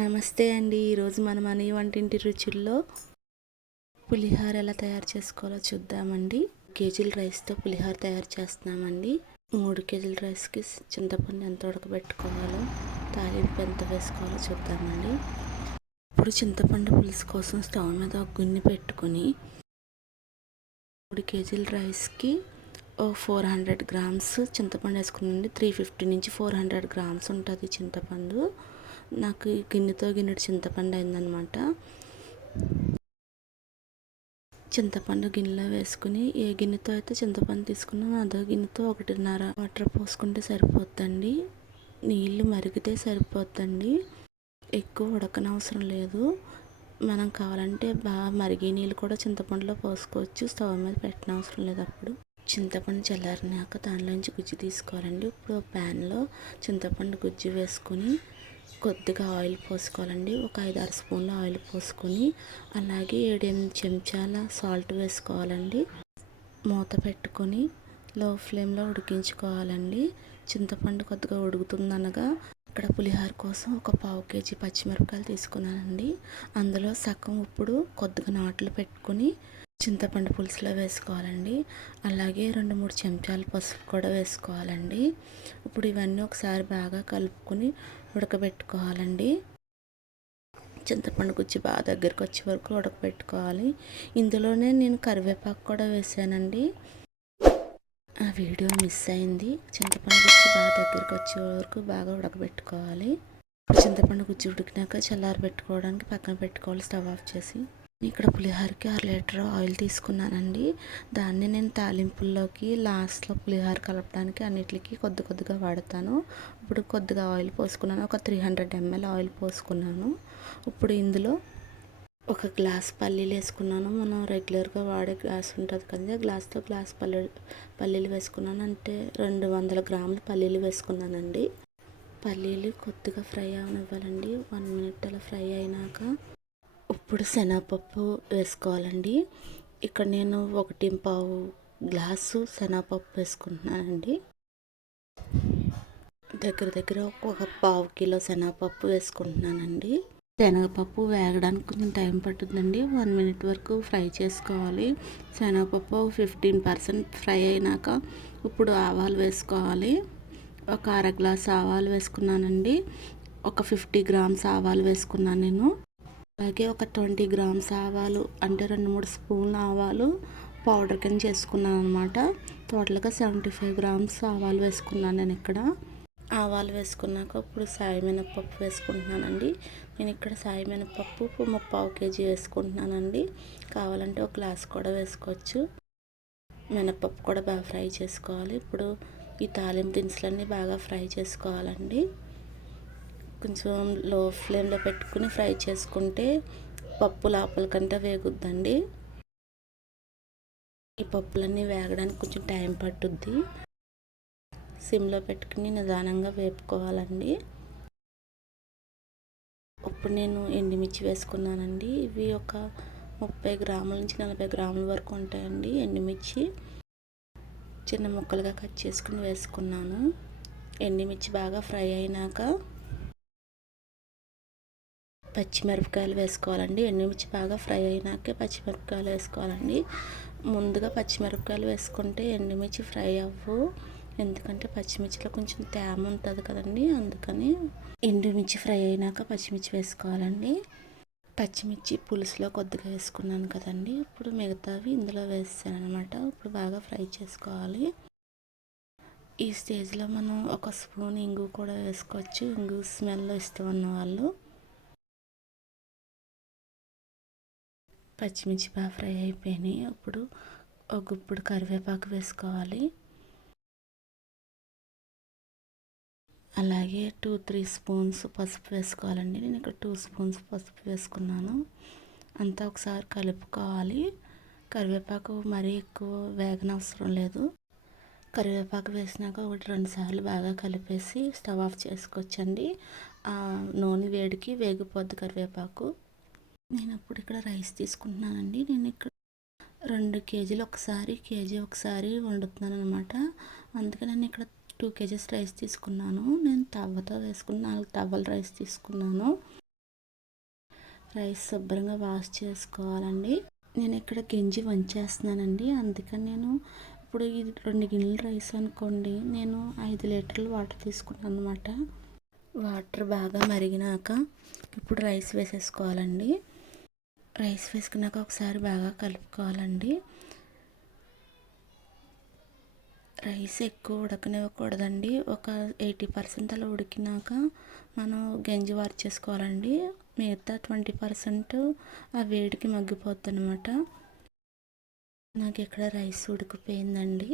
నమస్తే అండి. ఈరోజు మనం మన వంటింటి రుచుల్లో పులిహోర ఎలా తయారు చేసుకోవాలో చూద్దామండి. కేజీల రైస్తో పులిహోర తయారు చేస్తున్నామండి. 3 కేజీల రైస్కి చింతపండు ఎంత ఉడకబెట్టుకోవాలో, తాలింపు ఎంత వేసుకోవాలో చూద్దామండి. ఇప్పుడు చింతపండు పులుసు కోసం స్టవ్ మీద ఒక గిన్నె పెట్టుకుని 3 కేజీల రైస్కి 400 గ్రామ్స్ చింతపండు వేసుకున్నాండి. 350 నుంచి 400 గ్రామ్స్ ఉంటుంది చింతపండు. నాకు గిన్నెతో గిన్నెడు చింతపండు అయిందనమాట. చింతపండు గిన్నెలో వేసుకుని ఏ గిన్నెతో అయితే చింతపండు తీసుకున్నామో అదో గిన్నెతో 1.5 వాటర్ పోసుకుంటే సరిపోద్దండి. నీళ్ళు మరిగితే సరిపోద్దండి, ఎక్కువ ఉడకనవసరం లేదు. మనం కావాలంటే బాగా మరిగే నీళ్ళు కూడా చింతపండులో పోసుకోవచ్చు. స్టవ్ మీద పెట్టనవసరం లేదు. అప్పుడు చింతపండు చల్లారినాక దానిలోంచి గుజ్జు తీసుకోవాలండి. ఇప్పుడు ప్యాన్లో చింతపండు గుజ్జు వేసుకొని కొద్దిగా ఆయిల్ పోసుకోవాలండి. ఒక 5-6 స్పూన్ల ఆయిల్ పోసుకొని అలాగే 7-8 చెంచాల సాల్ట్ వేసుకోవాలండి. మూత పెట్టుకొని లో ఫ్లేమ్లో ఉడికించుకోవాలండి. చింతపండు కొద్దిగా ఉడుకుతుందనగా ఇక్కడ పులిహోర కోసం ఒక 1/4 కేజీ పచ్చిమిరపకాయలు తీసుకున్నానండి. అందులో సగం ఇప్పుడు కొద్దిగా నాట్లు పెట్టుకుని చింతపండు పులుసులో వేసుకోవాలండి. అలాగే 2-3 చెంచాలు పసుపు కూడా వేసుకోవాలండి. ఇప్పుడు ఇవన్నీ ఒకసారి బాగా కలుపుకొని ఉడకబెట్టుకోవాలండి. చింతపండు గుజ్జు బాగా దగ్గరికి వచ్చే వరకు ఉడకబెట్టుకోవాలి. ఇందులోనే నేను కరివేపాకు కూడా వేసానండి. ఆ వీడియో మిస్ అయింది. చింతపండు గుజ్జు బాగా దగ్గరికి వచ్చే వరకు బాగా ఉడకబెట్టుకోవాలి. చింతపండు గుజ్జు ఉడికినాక చల్లారి పెట్టుకోవడానికి పక్కన పెట్టుకోవాలి స్టవ్ ఆఫ్ చేసి. ఇక్కడ పులిహోరకి 1/2 లీటర్ ఆయిల్ తీసుకున్నానండి. దాన్ని నేను తాలింపుల్లోకి లాస్ట్లో పులిహోర కలపడానికి అన్నిటికీ కొద్దిగా వాడతాను. ఇప్పుడు కొద్దిగా ఆయిల్ పోసుకున్నాను. ఒక 300 ml ఆయిల్ పోసుకున్నాను. ఇప్పుడు ఇందులో ఒక గ్లాస్ పల్లీలు వేసుకున్నాను. మనం రెగ్యులర్గా వాడే గ్లాస్ ఉంటుంది కదా, గ్లాస్తో గ్లాస్ పల్లీలు వేసుకున్నాను. అంటే 200 గ్రాముల పల్లీలు వేసుకున్నానండి. పల్లీలు కొద్దిగా ఫ్రై అవనివ్వాలండి. 1 minute అలా ఫ్రై అయినాక ఇప్పుడు శనగపప్పు వేసుకోవాలండి. ఇక్కడ నేను 1.25 గ్లాసు శనగపప్పు వేసుకుంటున్నానండి. దగ్గర ఒక 1/2 కిలో శనగపప్పు వేసుకుంటున్నానండి. శనగపప్పు వేగడానికి కొంచెం టైం పట్టుతుందండి. 1 minute వరకు ఫ్రై చేసుకోవాలి. శనగపప్పు 15% ఫ్రై అయినాక ఇప్పుడు ఆవాలు వేసుకోవాలి. ఒక 1/2 గ్లాస్ ఆవాలు వేసుకున్నానండి. ఒక 50 గ్రామ్స్ ఆవాలు వేసుకున్నాను నేను. అలాగే ఒక 20 గ్రామ్స్ ఆవాలు అంటే 2-3 స్పూన్ల ఆవాలు పౌడర్ కింద చేసుకున్నాను అనమాట. టోటల్గా 75 గ్రామ్స్ ఆవాలు వేసుకున్నాను నేను ఇక్కడ. ఆవాలు వేసుకున్నాక ఇప్పుడు సాయి మినపప్పు వేసుకుంటున్నానండి. నేను ఇక్కడ సాయి మినపప్పు 1/4 కేజీ వేసుకుంటున్నానండి. కావాలంటే ఒక గ్లాస్ కూడా వేసుకోవచ్చు. మినపప్పు కూడా బాగా ఫ్రై చేసుకోవాలి. ఇప్పుడు ఈ తాలింపు దినుసులన్నీ బాగా ఫ్రై చేసుకోవాలండి. కొంచెం లో ఫ్లేమ్లో పెట్టుకుని ఫ్రై చేసుకుంటే పప్పు లోపల కంటే వేగుద్దండి. ఈ పప్పులన్నీ వేగడానికి కొంచెం టైం పట్టుద్ది. సిమ్లో పెట్టుకుని నిదానంగా వేపుకోవాలండి. ఇప్పుడు నేను ఎండుమిర్చి వేసుకున్నానండి. ఇవి ఒక 30 గ్రాముల నుంచి 40 గ్రాముల వరకు ఉంటాయండి ఎండుమిర్చి. చిన్న ముక్కలుగా కట్ చేసుకుని వేసుకున్నాను. ఎండుమిర్చి బాగా ఫ్రై అయినాక పచ్చిమిరపకాయలు వేసుకోవాలండి. ఎండుమిర్చి బాగా ఫ్రై అయినాకే పచ్చిమిరపకాయలు వేసుకోవాలండి. ముందుగా పచ్చిమిరపకాయలు వేసుకుంటే ఎండుమిర్చి ఫ్రై అవ్వవు. ఎందుకంటే పచ్చిమిర్చిలో కొంచెం తేమ ఉంటుంది కదండి, అందుకని ఎండుమిర్చి ఫ్రై అయినాక పచ్చిమిర్చి వేసుకోవాలండి. పచ్చిమిర్చి పులుసులో కొద్దిగా వేసుకున్నాను కదండి, ఇప్పుడు మిగతావి ఇందులో వేసాను అనమాట. ఇప్పుడు బాగా ఫ్రై చేసుకోవాలి. ఈ స్టేజ్లో మనం ఒక స్పూన్ ఇంగు కూడా వేసుకోవచ్చు. ఇంగు స్మెల్ ఇష్టం ఉన్న వాళ్ళు. పచ్చిమిర్చి బాగా ఫ్రై అయిపోయినాయి. అప్పుడు ఒక గుప్పుడు కరివేపాకు వేసుకోవాలి. అలాగే 2-3 స్పూన్స్ పసుపు వేసుకోవాలండి. నేను ఇక్కడ 2 స్పూన్స్ పసుపు వేసుకున్నాను. అంతా ఒకసారి కలుపుకోవాలి. కరివేపాకు మరీ ఎక్కువ వేగనవసరం లేదు. కరివేపాకు వేసినాక 1-2 సార్లు బాగా కలిపేసి స్టవ్ ఆఫ్ చేసుకోవచ్చండి. నూనె వేడికి వేగిపోద్ది కరివేపాకు. నేను ఇప్పుడు ఇక్కడ రైస్ తీసుకుంటున్నానండి. నేను ఇక్కడ 2 కేజీలు కేజీ ఒకసారి వండుతున్నాను అనమాట. అందుకే నేను ఇక్కడ 2 కేజీస్ రైస్ తీసుకున్నాను. నేను తవ్వతో వేసుకుని 4 టవల్ రైస్ తీసుకున్నాను. రైస్ శుభ్రంగా వాష్ చేసుకోవాలండి. నేను ఇక్కడ గంజి వంచేస్తున్నానండి. అందుకని నేను ఇప్పుడు ఈ 2 గిన్నెల రైస్ అనుకోండి, నేను 5 లీటర్లు వాటర్ తీసుకున్నాను అనమాట. వాటర్ బాగా మరిగినాక ఇప్పుడు రైస్ వేసేసుకోవాలండి. రైస్ వేసుకున్నాక ఒకసారి బాగా కలుపుకోవాలండి. రైస్ ఎక్కువ ఉడకనివ్వకూడదండి. ఒక 80% అలా ఉడికినాక మనం గంజి వార్చేసుకోవాలండి. మిగతా 20% ఆ వేడికి మగ్గిపోద్ది అనమాట. నాకు ఇక్కడ రైస్ ఉడికిపోయిందండి.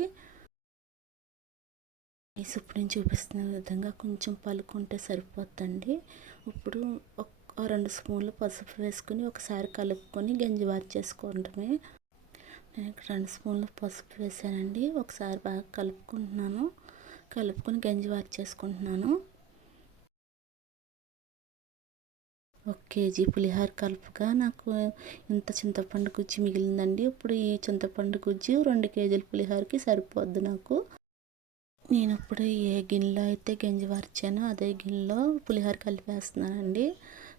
రైస్ ఇప్పుడు నేను చూపిస్తున్న విధంగా కొంచెం పలుకుంటే సరిపోద్దండి. ఇప్పుడు ఒక 2 స్పూన్లు పసుపు వేసుకుని ఒకసారి కలుపుకొని గంజి వార్చేసుకోవడమే. నేను ఇక్కడ 2 స్పూన్లు పసుపు వేసానండి. ఒకసారి బాగా కలుపుకుంటున్నాను. కలుపుకొని గంజి వార్చేసుకుంటున్నాను. 1 కేజీ పులిహోర కలుపుగా నాకు ఇంత చింతపండు గుజ్జు మిగిలిందండి. ఇప్పుడు ఈ చింతపండు గుజ్జు 2 కేజీల పులిహోరకి సరిపోద్ది నాకు. నేను ఇప్పుడు ఏ గిన్నెలో అయితే గంజి వార్చానో అదే గిన్నెలో పులిహోర కలిపేస్తున్నానండి.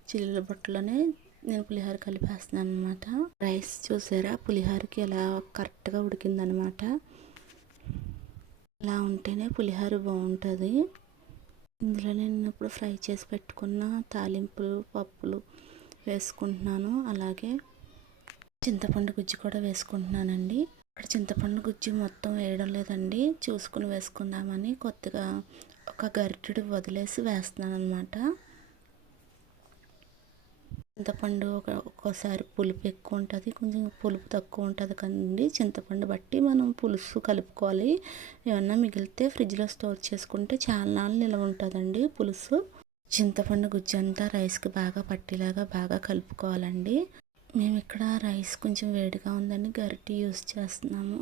చిల్లుల బుట్టలోనే నేను పులిహోర కలిపేస్తున్నాను అనమాట. రైస్ చూసారా, పులిహోరకి ఎలా కరెక్ట్గా ఉడికిందనమాట. అలా ఉంటేనే పులిహోర బాగుంటుంది. ఇందులో నేను ఇప్పుడు ఫ్రై చేసి పెట్టుకున్న తాలింపులు, పప్పులు వేసుకుంటున్నాను. అలాగే చింతపండు గుజ్జు కూడా వేసుకుంటున్నానండి. ఇక్కడ చింతపండు గుజ్జు మొత్తం వేయడం లేదండి, చూసుకుని వేసుకుందామని కొద్దిగా ఒక గరిటెడు వదిలేసి వేస్తున్నాను అనమాట. చింతపండు ఒక్కోసారి పులుపు ఎక్కువ ఉంటుంది, కొంచెం పులుపు తక్కువ ఉంటుంది కదండి. చింతపండు బట్టి మనం పులుసు కలుపుకోవాలి. ఏమన్నా మిగిలితే ఫ్రిడ్జ్లో స్టోర్ చేసుకుంటే చాలా నాళ్ళు నిల్వ ఉంటుందండి పులుసు. చింతపండు గుజ్జు అంతా రైస్కి బాగా పట్టేలాగా బాగా కలుపుకోవాలండి. మేము ఇక్కడ రైస్ కొంచెం వేడిగా ఉందని గరిటె యూస్ చేస్తున్నాము,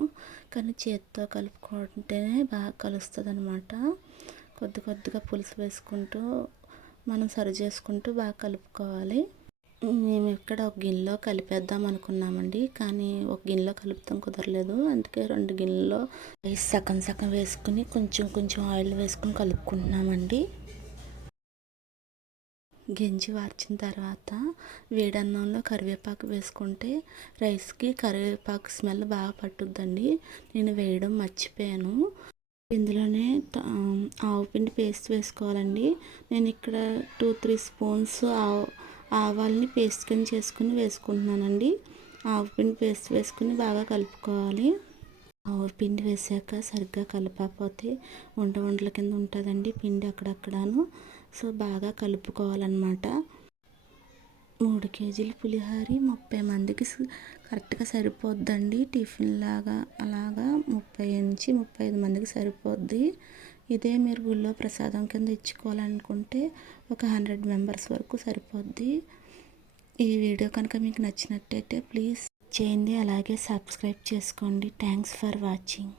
కానీ చేతితో కలుపుకుంటేనే బాగా కలుస్తుంది అనమాట. కొద్దిగా పులుసు వేసుకుంటూ మనం సర్వ్ చేసుకుంటూ బాగా కలుపుకోవాలి. మేము ఇక్కడ ఒక గిన్నెలో కలిపేద్దాం అనుకున్నామండి, కానీ ఒక గిన్నెలో కలుపుతాం కుదరలేదు. అందుకే 2 గిన్నెల్లో రైస్ సగం వేసుకుని కొంచెం ఆయిల్ వేసుకుని కలుపుకుంటున్నామండి. గంజి వార్చిన తర్వాత వేడన్నంలో కరివేపాకు వేసుకుంటే రైస్కి కరివేపాకు స్మెల్ బాగా పట్టుద్దండి. నేను వేయడం మర్చిపోయాను. ఇందులోనే ఆవు పిండి పేస్ట్ వేసుకోవాలండి. నేను ఇక్కడ 2-3 స్పూన్స్ ఆవాల్ని పేస్ట్ కింద చేసుకుని వేసుకుంటున్నానండి. ఆవు పిండి పేస్ట్ వేసుకుని బాగా కలుపుకోవాలి. ఆవు పిండి వేసాక సరిగ్గా కలపకపోతే వంటల కింద ఉంటుందండి పిండి అక్కడక్కడాను. సో బాగా కలుపుకోవాలన్నమాట. 3 కేజీల పులిహోర 30 మందికి కరెక్ట్గా సరిపోద్దండి. టిఫిన్ లాగా అలాగా 30-35 మందికి సరిపోద్ది. ఇదే మీరు గుళ్ళో ప్రసాదం కింద ఇచ్చుకోవాలనుకుంటే ఒక 100 మెంబర్స్ వరకు సరిపోద్ది. ఈ వీడియో కనుక మీకు నచ్చినట్టయితే ప్లీజ్ చేయండి, అలాగే సబ్స్క్రైబ్ చేసుకోండి. Thanks for watching.